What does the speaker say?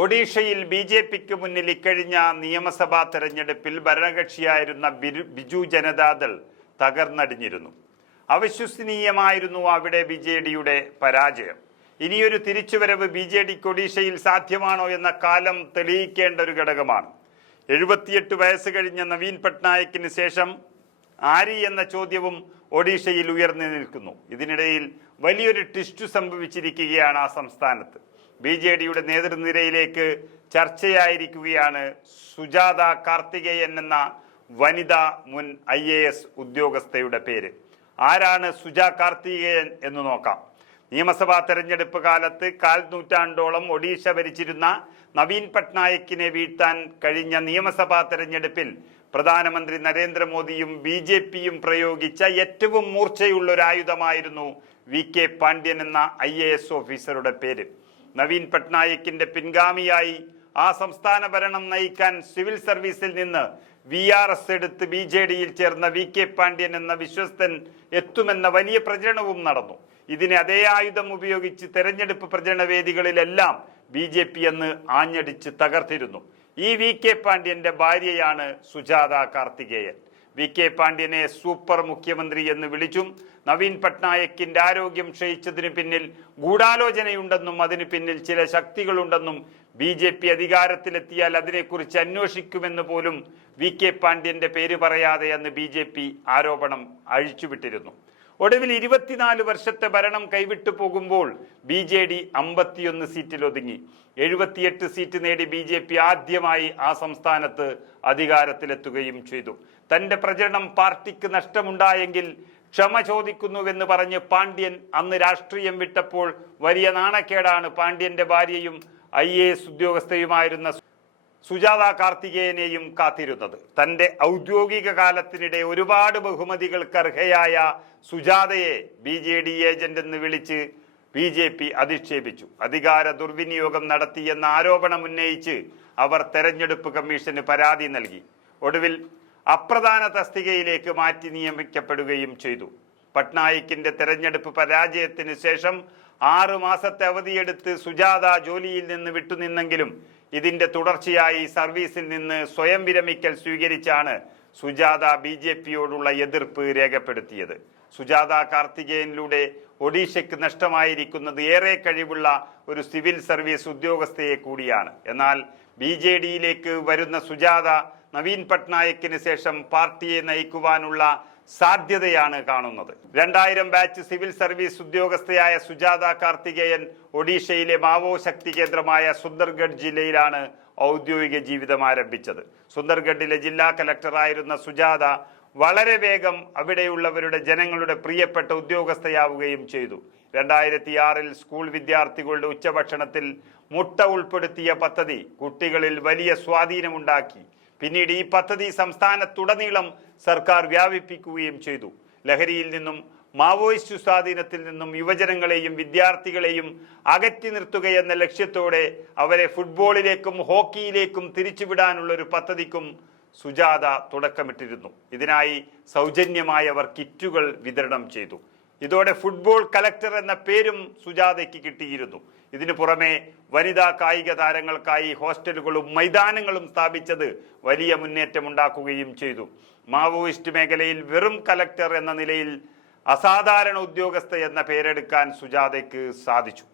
ഒഡീഷയിൽ ബി.ജെ.പിക്ക് മുന്നിൽ ഇക്കഴിഞ്ഞ നിയമസഭാ തെരഞ്ഞെടുപ്പിൽ ഭരണകക്ഷിയായിരുന്ന ബിജു ജനതാദൾ തകർന്നടിഞ്ഞിരുന്നു. അവിശ്വസനീയമായിരുന്നു അവിടെ ബി.ജെ.ഡിയുടെ പരാജയം. ഇനിയൊരു തിരിച്ചുവരവ് ബി.ജെ.ഡിക്ക് ഒഡീഷയിൽ സാധ്യമാണോ എന്ന കാലം തെളിയിക്കേണ്ട ഒരു ഘടകമാണ്. 78 വയസ്സ് കഴിഞ്ഞ നവീൻ പട്നായിക്കിന് ശേഷം ആരി എന്ന ചോദ്യവും ഒഡീഷയിൽ ഉയർന്നു നിൽക്കുന്നു. ഇതിനിടയിൽ വലിയൊരു ട്വിസ്റ്റ് സംഭവിച്ചിരിക്കുകയാണ് ആ സംസ്ഥാനത്ത്. ബി.ജെ.ഡിയുടെ നേതൃനിരയിലേക്ക് ചർച്ചയായിരിക്കുകയാണ് സുജാത കാർത്തികേയൻ എന്ന വനിതാ മുൻ IAS ഉദ്യോഗസ്ഥയുടെ പേര്. ആരാണ് സുജാ കാർത്തികേയൻ എന്ന് നോക്കാം. നിയമസഭാ തെരഞ്ഞെടുപ്പ് കാലത്ത് 1/4 നൂറ്റാണ്ടോളം ഒഡീഷ ഭരിച്ചിരുന്ന നവീൻ പട്നായിക്കിനെ വീഴ്ത്താൻ കഴിഞ്ഞ നിയമസഭാ തെരഞ്ഞെടുപ്പിൽ പ്രധാനമന്ത്രി നരേന്ദ്രമോദിയും ബി.ജെ.പിയും പ്രയോഗിച്ച ഏറ്റവും മൂർച്ചയുള്ള ഒരു ആയുധമായിരുന്നു VK പാണ്ഡ്യൻ എന്ന IAS ഓഫീസറുടെ പേര്. നവീൻ പട്നായിക്കിന്റെ പിൻഗാമിയായി ആ സംസ്ഥാന ഭരണം നയിക്കാൻ സിവിൽ സർവീസിൽ നിന്ന് VRS എടുത്ത് ബി.ജെ.ഡിയിൽ ചേർന്ന VK പാണ്ഡ്യൻ എന്ന വിശ്വസ്തൻ എത്തുമെന്ന വലിയ പ്രചരണവും നടന്നു. ഇതിനെ അതേ ആയുധം ഉപയോഗിച്ച് തെരഞ്ഞെടുപ്പ് പ്രചരണ വേദികളിലെല്ലാം ബി.ജെ.പി എന്ന് ആഞ്ഞടിച്ച് തകർത്തിരുന്നു. ഈ VK പാണ്ഡ്യന്റെ ഭാര്യയാണ് സുജാത കാർത്തികേയൻ. VK പാണ്ഡ്യനെ സൂപ്പർ മുഖ്യമന്ത്രി എന്ന് വിളിച്ചും നവീൻ പട്നായിക്കിന്റെ ആരോഗ്യം ക്ഷയിച്ചതിന് പിന്നിൽ ഗൂഢാലോചനയുണ്ടെന്നും അതിന് പിന്നിൽ ചില ശക്തികളുണ്ടെന്നും ബി.ജെ.പി അധികാരത്തിലെത്തിയാൽ അതിനെക്കുറിച്ച് അന്വേഷിക്കുമെന്ന് പോലും VK പാണ്ഡ്യന്റെ പേര് പറയാതെ അന്ന് ബി.ജെ.പി ആരോപണം അഴിച്ചുവിട്ടിരുന്നു. ഒടുവിൽ 24 വർഷത്തെ ഭരണം കൈവിട്ടു പോകുമ്പോൾ ബി.ജെ.ഡി 51 സീറ്റിൽ ഒതുങ്ങി. 78 സീറ്റ് നേടി ബി.ജെ.പി ആദ്യമായി ആ സംസ്ഥാനത്ത് അധികാരത്തിലെത്തുകയും ചെയ്തു. തന്റെ പ്രചരണം പാർട്ടിക്ക് നഷ്ടമുണ്ടായെങ്കിൽ ക്ഷമ ചോദിക്കുന്നുവെന്ന് പറഞ്ഞ് പാണ്ഡ്യൻ അന്ന് രാഷ്ട്രീയം വിട്ടപ്പോൾ വലിയ നാണക്കേടാണ് പാണ്ഡ്യന്റെ ഭാര്യയും IAS ഉദ്യോഗസ്ഥയുമായിരുന്ന സുജാത കാർത്തികേയനെയും കാത്തിരുന്നത്. തന്റെ ഔദ്യോഗിക കാലത്തിനിടെ ഒരുപാട് ബഹുമതികൾക്ക് അർഹയായ സുജാതയെ ബി.ജെ.ഡി ഏജന്റ് എന്ന് വിളിച്ച് ബി.ജെ.പി അധിക്ഷേപിച്ചു. അധികാര ദുർവിനിയോഗം നടത്തിയെന്ന ആരോപണം ഉന്നയിച്ച് അവർ തെരഞ്ഞെടുപ്പ് കമ്മീഷന് പരാതി നൽകി. ഒടുവിൽ അപ്രധാന തസ്തികയിലേക്ക് മാറ്റി നിയമിക്കപ്പെടുകയും ചെയ്തു. പട്നായിക്കിന്റെ തെരഞ്ഞെടുപ്പ് പരാജയത്തിന് ശേഷം 6 മാസത്തെ അവധിയെടുത്ത് സുജാത ജോലിയിൽ നിന്ന് വിട്ടുനിന്നെങ്കിലും ഇതിന്റെ തുടർച്ചയായി സർവീസിൽ നിന്ന് സ്വയം വിരമിക്കൽ സ്വീകരിച്ചാണ് സുജാത ബി.ജെ.പിയോടുള്ള എതിർപ്പ് രേഖപ്പെടുത്തിയത്. സുജാത കാർത്തികേയനിലൂടെ ഒഡീഷയ്ക്ക് നഷ്ടമായിരിക്കുന്നത് ഏറെ കഴിവുള്ള ഒരു സിവിൽ സർവീസ് ഉദ്യോഗസ്ഥയെ കൂടിയാണ്. എന്നാൽ ബി.ജെ.ഡിയിലേക്ക് വരുന്ന സുജാത നവീൻ പട്നായിക്കിന് ശേഷം പാർട്ടിയെ നയിക്കുവാനുള്ള സാധ്യതയാണ് കാണുന്നത്. 2000 ബാച്ച് സിവിൽ സർവീസ് ഉദ്യോഗസ്ഥയായ സുജാത കാർത്തികേയൻ ഒഡീഷയിലെ മാവോ ശക്തി കേന്ദ്രമായ സുന്ദർഗഡ് ജില്ലയിലാണ് ഔദ്യോഗിക ജീവിതം ആരംഭിച്ചത്. സുന്ദർഗഡിലെ ജില്ലാ കലക്ടറായിരുന്ന സുജാത വളരെ വേഗം അവിടെയുള്ളവരുടെ ജനങ്ങളുടെ പ്രിയപ്പെട്ട ഉദ്യോഗസ്ഥയാവുകയും ചെയ്തു. 2006 സ്കൂൾ വിദ്യാർത്ഥികളുടെ ഉച്ചഭക്ഷണത്തിൽ മുട്ട ഉൾപ്പെടുത്തിയ പദ്ധതി കുട്ടികളിൽ വലിയ സ്വാധീനമുണ്ടാക്കി. പിന്നീട് ഈ പദ്ധതി സംസ്ഥാനത്തുടനീളം സർക്കാർ വ്യാപിപ്പിക്കുകയും ചെയ്തു. ലഹരിയിൽ നിന്നും മാവോയിസ്റ്റ് സ്വാധീനത്തിൽ നിന്നും യുവജനങ്ങളെയും വിദ്യാർത്ഥികളെയും അകറ്റി നിർത്തുകയെന്ന ലക്ഷ്യത്തോടെ അവരെ ഫുട്ബോളിലേക്കും ഹോക്കിയിലേക്കും തിരിച്ചുവിടാനുള്ള ഒരു പദ്ധതിക്കും സുജാത തുടക്കമിട്ടിരുന്നു. ഇതിനായി സൗജന്യമായി അവർ കിറ്റുകൾ വിതരണം ചെയ്തു. ഇതോടെ ഫുട്ബോൾ കലക്ടർ എന്ന പേരും സുജാതയ്ക്ക് കിട്ടിയിരുന്നു. ഇതിനു പുറമെ വനിതാ കായിക താരങ്ങൾക്കായി ഹോസ്റ്റലുകളും മൈതാനങ്ങളും സ്ഥാപിച്ചത് വലിയ മുന്നേറ്റമുണ്ടാക്കുകയും ചെയ്തു. മാവോയിസ്റ്റ് മേഖലയിൽ വെറും കലക്ടർ എന്ന നിലയിൽ അസാധാരണ ഉദ്യോഗസ്ഥ എന്ന പേരെടുക്കാൻ സുജാതയ്ക്ക് സാധിച്ചു.